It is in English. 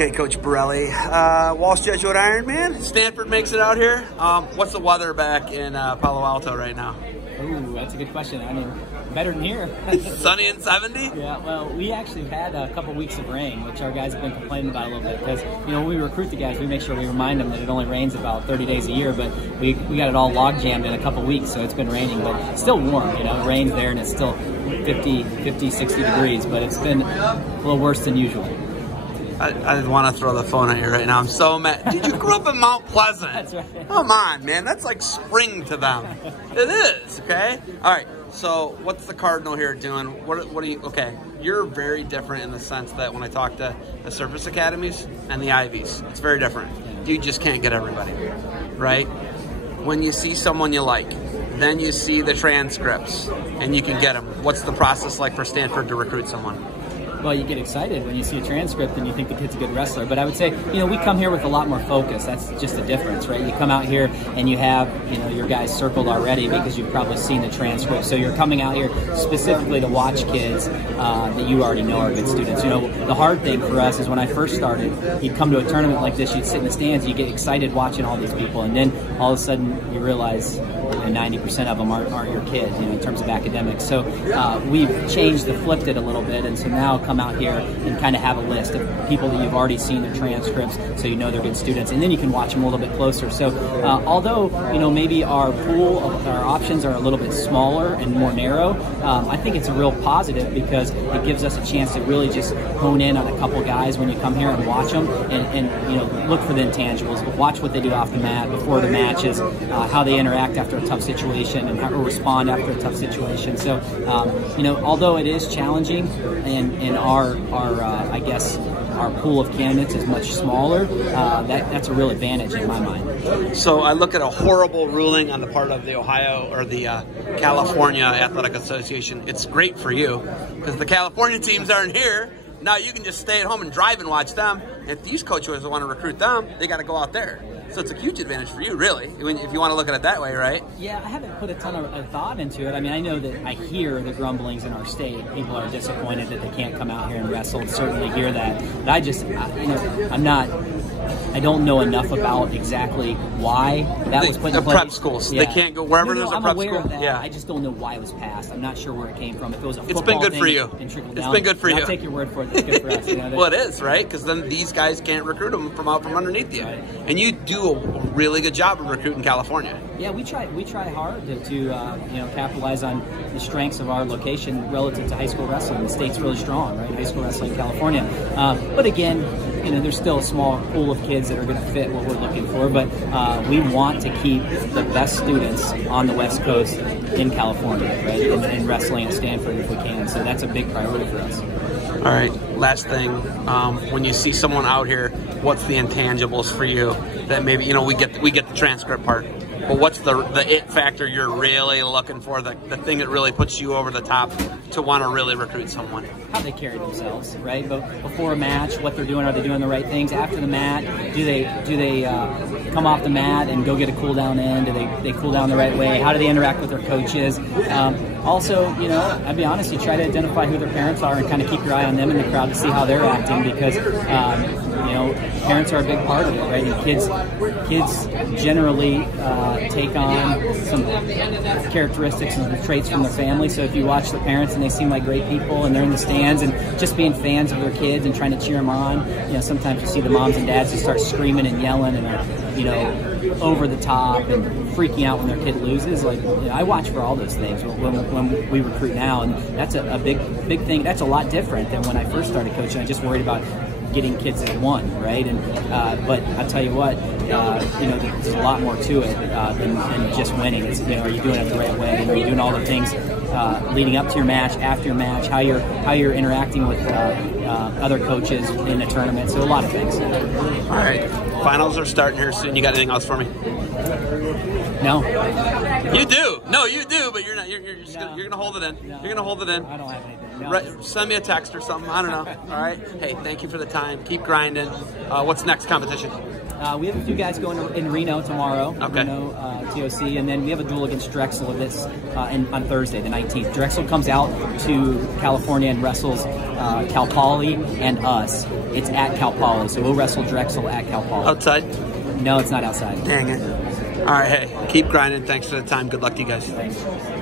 Okay, Coach Borelli, Walsh Jesuit Ironman. Stanford makes it out here. What's the weather back in Palo Alto right now? Ooh, that's a good question. I mean, better than here. Sunny and 70? Yeah, well, we actually had a couple weeks of rain, which our guys have been complaining about a little bit because, you know, when we recruit the guys, we make sure we remind them that it only rains about 30 days a year, but we got it all log jammed in a couple weeks, so it's been raining, but it's still warm, you know, it rains there and it's still 50, 60 degrees, but it's been a little worse than usual. I want to throw the phone at you right now. I'm so mad. Dude, you grew up in Mount Pleasant. That's right. Come on, man. That's like spring to them. It is, okay? All right, so what's the Cardinal here doing? What do you, okay, you're very different in the sense that when I talk to the service academies and the Ivies, it's very different. You just can't get everybody, right? When you see someone you like, then you see the transcripts and you can get them. What's the process like for Stanford to recruit someone? Well, you get excited when you see a transcript and you think the kid's a good wrestler. But I would say, you know, we come here with a lot more focus. That's just the difference, right? You come out here and you have, you know, your guys circled already because you've probably seen the transcript. So you're coming out here specifically to watch kids that you already know are good students. You know, the hard thing for us is when I first started, you'd come to a tournament like this, you'd sit in the stands, you get excited watching all these people, and then all of a sudden you realize 90% of them aren't your kids, you know, in terms of academics. So we've changed flipped it a little bit, and so now come out here and kind of have a list of people that you've already seen their transcripts, so you know they're good students, and then you can watch them a little bit closer. So although, you know, maybe our pool of our options are a little bit smaller and more narrow, I think it's a real positive because it gives us a chance to really just hone in on a couple guys when you come here and watch them, and you know, look for the intangibles, but watch what they do off the mat before the matches, how they interact after a tough situation and how to respond after a tough situation. So you know, although it is challenging and our I guess our pool of candidates is much smaller, that's a real advantage in my mind. So I look at a horrible ruling on the part of the Ohio or the California Athletic Association. It's great for you because the California teams aren't here. Now you can just stay at home and drive and watch them. If these coaches want to recruit them, they got to go out there. So it's a huge advantage for you, really, if you want to look at it that way, right? Yeah, I haven't put a ton of thought into it. I mean, I know that I hear the grumblings in our state. People are disappointed that they can't come out here and wrestle. Certainly hear that. But I just, you know, I don't know enough about exactly why that was put in place. Prep schools. Yeah. They can't go wherever there's a prep school. I'm aware of that. Yeah. I just don't know why it was passed. I'm not sure where it came from. If it was a football It's been good thing for you. And trickled It's down, been good for you. I'll take your word for it. It's good for us. You know, well, it is, right? Because then these guys can't recruit them from out from underneath you. Right. And you do a really good job of recruiting California. Yeah, we try hard to you know, capitalize on the strengths of our location relative to high school wrestling. The state's really strong, right? High school wrestling in California. But again, you know, there's still a small pool of kids that are going to fit what we're looking for, but we want to keep the best students on the West Coast in California, right? And wrestling at Stanford if we can. So that's a big priority for us. All right, last thing. When you see someone out here, what's the intangibles for you that maybe, you know, we get the transcript part, but what's the it factor you're really looking for, the thing that really puts you over the top to want to really recruit someone? How they carry themselves, right? But before a match, what they're doing, are they doing the right things? After the mat, do they come off the mat and go get a cool down in? Do they cool down the right way? How do they interact with their coaches? Also, you know, I'll be honest, you try to identify who their parents are and kind of keep your eye on them in the crowd to see how they're acting, because you know, parents are a big part of it, right? And kids generally take on some characteristics and traits from their family. So if you watch the parents and they seem like great people and they're in the stands and just being fans of their kids and trying to cheer them on, you know, sometimes you see the moms and dads just start screaming and yelling and are, you know, over the top and freaking out when their kid loses. Like, you know, I watch for all those things when we recruit now, and that's a big thing. That's a lot different than when I first started coaching. I just worried about getting kids that won, right? And but I tell you what, you know, there's a lot more to it than just winning. It's, you know, are you doing it the right way? Are you doing all the things leading up to your match, after your match? How you're interacting with other coaches in a tournament? So a lot of things. All right, finals are starting here soon. You got anything else for me? No. You do. No, you do. But you're not. You're gonna hold it in. No, you're gonna hold it in. I don't have anything. No. Right, send me a text or something. I don't know. All right. Hey, thank you for the time. Keep grinding. What's next competition? We have a few guys going in Reno tomorrow. Okay. Reno, TOC, and then we have a duel against Drexel on Thursday, the 19th. Drexel comes out to California and wrestles Cal Poly and us. It's at Cal Poly, so we'll wrestle Drexel at Cal Poly. Outside? No, it's not outside. Dang it. All right, hey, keep grinding. Thanks for the time. Good luck to you guys. Thanks.